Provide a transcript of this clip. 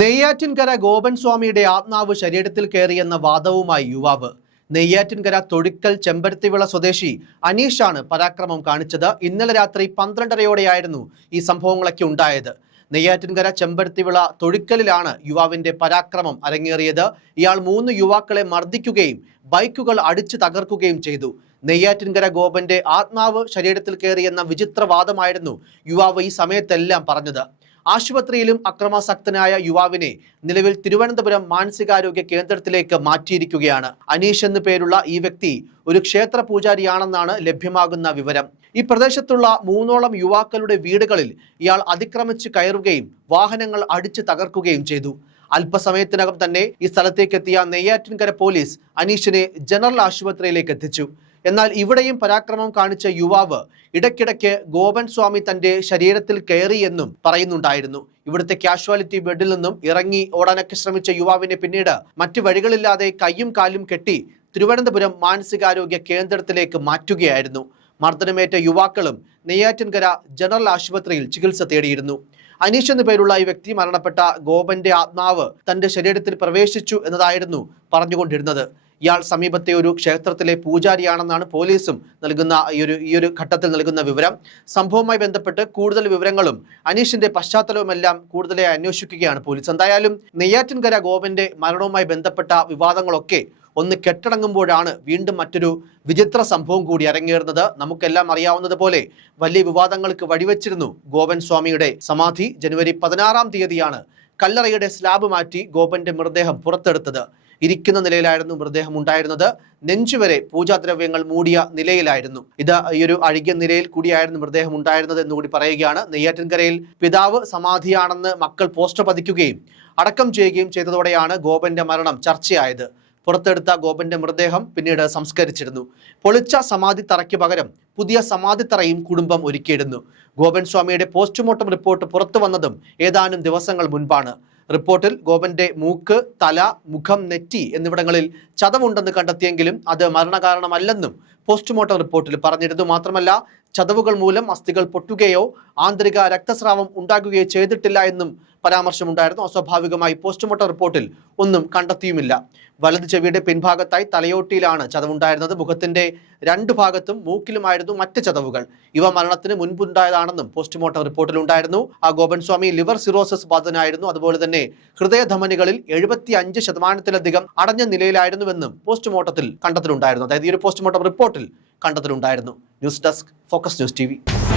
നെയ്യാറ്റിൻകര ഗോപൻ സ്വാമിയുടെ ആത്മാവ് ശരീരത്തിൽ കയറിയെന്ന വാദവുമായി യുവാവ്. നെയ്യാറ്റിൻകര തൊടിക്കൽ ചെമ്പരത്തിവിള സ്വദേശി അനീഷാണ് പരാക്രമം കാണിച്ചത്. ഇന്നലെ രാത്രി പന്ത്രണ്ടരയോടെയായിരുന്നു ഈ സംഭവങ്ങളൊക്കെ ഉണ്ടായത്. നെയ്യാറ്റിൻകര ചെമ്പരത്തിവിള തൊടിക്കലിലാണ് യുവാവിന്റെ പരാക്രമം അരങ്ങേറിയത്. ഇയാൾ മൂന്ന് യുവാക്കളെ മർദ്ദിക്കുകയും ബൈക്കുകൾ അടിച്ചു തകർക്കുകയും ചെയ്തു. നെയ്യാറ്റിൻകര ഗോപന്റെ ആത്മാവ് ശരീരത്തിൽ കയറിയെന്ന വിചിത്രവാദമായിരുന്നു യുവാവ് ഈ സമയത്തെല്ലാം പറഞ്ഞത്. ആശുപത്രിയിലും അക്രമാസക്തനായ യുവാവിനെ നിലവിൽ തിരുവനന്തപുരം മാനസികാരോഗ്യ കേന്ദ്രത്തിലേക്ക് മാറ്റിയിരിക്കുകയാണ്. അനീഷ് എന്നു പേരുള്ള ഈ വ്യക്തി ഒരു ക്ഷേത്ര പൂജാരിയാണെന്നാണ് ലഭ്യമാകുന്ന വിവരം. ഈ പ്രദേശത്തുള്ള മൂന്നോളം യുവാക്കളുടെ വീടുകളിൽ ഇയാൾ അതിക്രമിച്ച് കയറുകയും വാഹനങ്ങൾ അടിച്ചു തകർക്കുകയും ചെയ്തു. അല്പസമയത്തിനകം തന്നെ ഈ സ്ഥലത്തേക്ക് എത്തിയ നെയ്യാറ്റിൻകര പോലീസ് അനീഷിനെ ജനറൽ ആശുപത്രിയിലേക്ക് എത്തിച്ചു. എന്നാൽ ഇവിടെയും പരാക്രമം കാണിച്ച യുവാവ് ഇടയ്ക്കിടയ്ക്ക് ഗോപൻ സ്വാമി തന്റെ ശരീരത്തിൽ കയറി എന്നും പറയുന്നുണ്ടായിരുന്നു. ഇവിടുത്തെ കാഷ്വാലിറ്റി ബെഡിൽ നിന്നും ഇറങ്ങി ഓടാനൊക്കെ ശ്രമിച്ച യുവാവിനെ പിന്നീട് മറ്റു വഴികളില്ലാതെ കയ്യും കാലും കെട്ടി തിരുവനന്തപുരം മാനസികാരോഗ്യ കേന്ദ്രത്തിലേക്ക് മാറ്റുകയായിരുന്നു. മർദ്ദനമേറ്റ യുവാക്കളും നെയ്യാറ്റിൻകര ജനറൽ ആശുപത്രിയിൽ ചികിത്സ തേടിയിരുന്നു. അനീഷ് എന്ന പേരുള്ള ഈ വ്യക്തി മരണപ്പെട്ട ഗോപന്റെ ആത്മാവ് തന്റെ ശരീരത്തിൽ പ്രവേശിച്ചു എന്നതായിരുന്നു പറഞ്ഞുകൊണ്ടിരുന്നത്. ഇയാൾ സമീപത്തെ ഒരു ക്ഷേത്രത്തിലെ പൂജാരിയാണെന്നാണ് പോലീസും നൽകുന്ന ഈ ഒരു ഈ ഒരു ഘട്ടത്തിൽ നൽകുന്ന വിവരം. സംഭവവുമായി ബന്ധപ്പെട്ട് കൂടുതൽ വിവരങ്ങളും അനീഷിന്റെ പശ്ചാത്തലവുമെല്ലാം കൂടുതലായി അന്വേഷിക്കുകയാണ് പോലീസ്. എന്തായാലും നെയ്യാറ്റിൻകര ഗോപന്റെ മരണവുമായി ബന്ധപ്പെട്ട വിവാദങ്ങളൊക്കെ ഒന്ന് കെട്ടടങ്ങുമ്പോഴാണ് വീണ്ടും മറ്റൊരു വിചിത്ര സംഭവം കൂടി അരങ്ങേറുന്നത്. നമുക്കെല്ലാം അറിയാവുന്നതുപോലെ വലിയ വിവാദങ്ങൾക്ക് വഴിവെച്ചിരുന്നു ഗോപൻ സ്വാമിയുടെ സമാധി ജനുവരി പതിനാറാം തീയതിയാണ് കല്ലറയുടെ സ്ലാബ് മാറ്റി ഗോപന്റെ മൃതദേഹം പുറത്തെടുത്തത്. ഇരിക്കുന്ന നിലയിലായിരുന്നു മൃതദേഹം ഉണ്ടായിരുന്നത്. നെഞ്ചുവരെ പൂജാദ്രവ്യങ്ങൾ മൂടിയ നിലയിലായിരുന്നു. ഇത് ഈ ഒരു അഴുകിയ നിലയിൽ കൂടിയായിരുന്നു മൃതദേഹം ഉണ്ടായിരുന്നത് എന്നുകൂടി പറയുകയാണ്. നെയ്യാറ്റിൻകരയിൽ പിതാവ് സമാധിയാണെന്ന് മക്കൾ പോസ്റ്റർ പതിക്കുകയും അടക്കം ചെയ്യുകയും ചെയ്തതോടെയാണ് ഗോപന്റെ മരണം ചർച്ചയായത്. പുറത്തെടുത്ത ഗോപന്റെ മൃതദേഹം പിന്നീട് സംസ്കരിച്ചിരുന്നു. പൊളിച്ച സമാധി തറയ്ക്ക് പകരം പുതിയ സമാധി തറയും കുടുംബം ഒരുക്കിയിരുന്നു. ഗോപൻ സ്വാമിയുടെ പോസ്റ്റ്മോർട്ടം റിപ്പോർട്ട് പുറത്തു വന്നതും ഏതാനും ദിവസങ്ങൾ മുൻപാണ്. റിപ്പോർട്ടിൽ ഗോപന്റെ മൂക്ക് തല മുഖം നെറ്റി എന്നിവിടങ്ങളിൽ ചതവുണ്ടെന്ന് കണ്ടെത്തിയെങ്കിലും അത് മരണകാരണമല്ലെന്നും പോസ്റ്റ്മോർട്ടം റിപ്പോർട്ടിൽ പറഞ്ഞിരുന്നു. മാത്രമല്ല ചതവുകൾ മൂലം അസ്ഥികൾ പൊട്ടുകയോ ആന്തരിക രക്തസ്രാവം ഉണ്ടാകുകയോ ചെയ്തിട്ടില്ല എന്നും പരാമർശമുണ്ടായിരുന്നു. അസ്വാഭാവികമായി പോസ്റ്റ്മോർട്ടം റിപ്പോർട്ടിൽ ഒന്നും കണ്ടെത്തിയുമില്ല. വലത് ചെവിയുടെ പിൻഭാഗത്തായി തലയോട്ടിയിലാണ് ചതവുണ്ടായിരുന്നത്. മുഖത്തിന്റെ രണ്ടു ഭാഗത്തും മൂക്കിലുമായിരുന്നു മറ്റ് ചതവുകൾ. ഇവ മരണത്തിന് മുൻപുണ്ടായതാണെന്നും പോസ്റ്റ്മോർട്ടം റിപ്പോർട്ടിൽ ഉണ്ടായിരുന്നു ആ ഗോപൻ സ്വാമി ലിവർ സിറോസിസ് ബാധനായിരുന്നു അതുപോലെ തന്നെ ഹൃദയധമനികളിൽ എഴുപത്തി അഞ്ച് ശതമാനത്തിലധികം അടഞ്ഞ നിലയിലായിരുന്നുവെന്നും പോസ്റ്റ്മോർട്ടത്തിൽ കണ്ടെത്തലുണ്ടായിരുന്നു. അതായത് ഈ ഒരു പോസ്റ്റ്മോർട്ടം റിപ്പോർട്ടിൽ കണ്ടെത്തലുണ്ടായിരുന്നു news desk focus news T